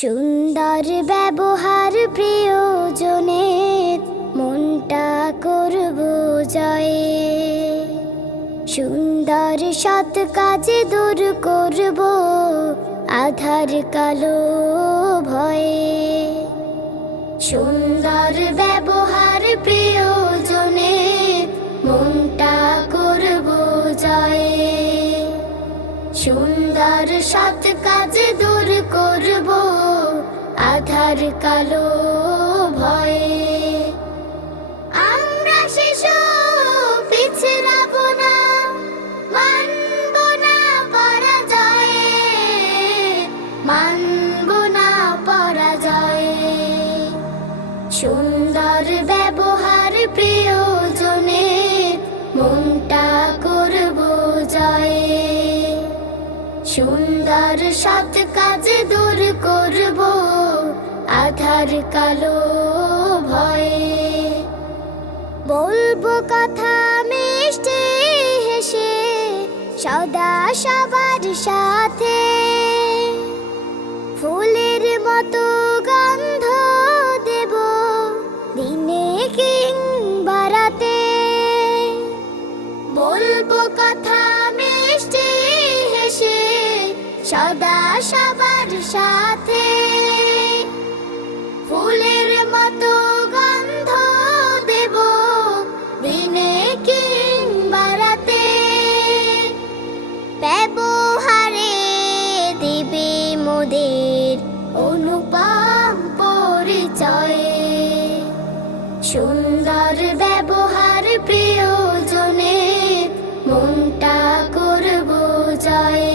সুন্দর ব্যবহার প্রিয়জনের মনটা করব জয়। সুন্দর সৎ কাজে দূর করব আধার কালো ভয়ে। সুন্দর ব্যবহার প্রিয়জনের মনটা করব জয়। সুন্দর সৎ কাজে দূর করব আধার কালো ভয়ে। আমরা শিশু পিছড়াব না, মানব না পরাজয়, মানব না পরাজয়। সুন্দর ব্যবহার প্রিয়জনের মনটা করব জয়। সুন্দর সৎ কাজে দূর করব আধার কালো ভয়ে। বলবো কথা মিষ্টি হেসে সদা সবার সাথে, ফুলের মতো গন্ধ দেব দিনে কিংবা রাতে। বলবো কথা মিষ্টি হেসে সদা সবার সাথে, ফুলের মতো গন্ধ দেব দিনে কিংবা রাতে। ব্যবহারে দিবে মোদের অনুপম পরিচয়। সুন্দর ব্যবহার প্রিয়জনের মনটা করব জয়।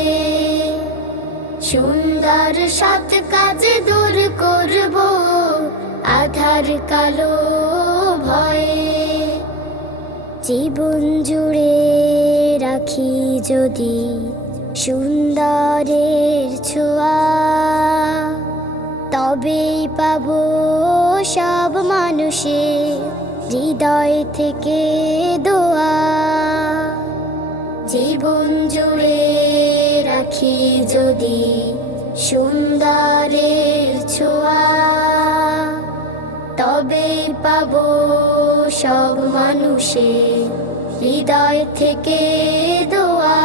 সুন্দর সৎ কাজে দূর করব আধার কালো ভয়ে। জীবন জুড়ে রাখি যদি সুন্দরের ছোঁয়া, তবেই পাবো সব মানুষের হৃদয় থেকে দোয়া। জীবন জুড়ে রাখি যদি সুন্দরের ছোঁয়া, তবেই পাবো সব মানুষের হৃদয় থেকে দোয়া।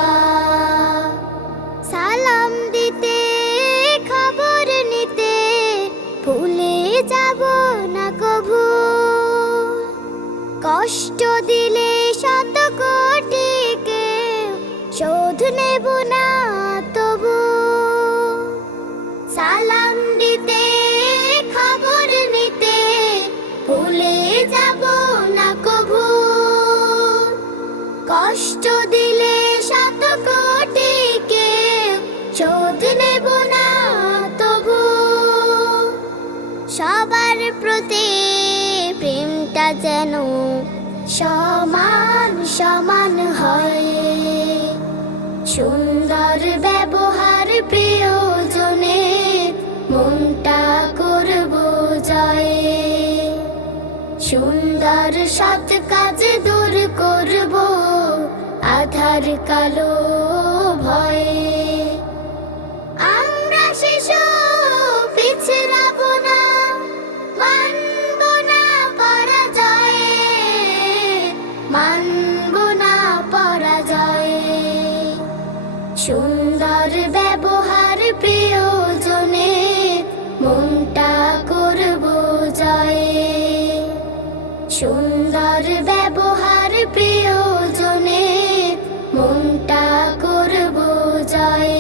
সালাম দিতে খবর নিতে ভুলে যাব না কভু, কষ্ট দিলে শত কোটিকে শোধ নেব না তবু। সালাম দিতে খবর নিতে ভুলে যাব না কভু, কষ্ট দিলে শত কোটিকে শোধ নেব না তবু। সবার প্রতি প্রেমটা যেন সমান সমান হয়। সুন্দর ব্যবহার প্রিয়জনের মনটা করব জয়। সুন্দর সৎ কাজে দূর করব আধার কালো ভয়ে। আমরা শিশু পিছড়াব না, মানব না পরাজয়, মানব না পরাজয়। সুন্দর ব্যবহার প্রিয়জনের মনটা করব জয়। সুন্দর ব্যবহার প্রিয়জনের মনটা করব জয়।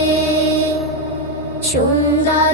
সুন্দর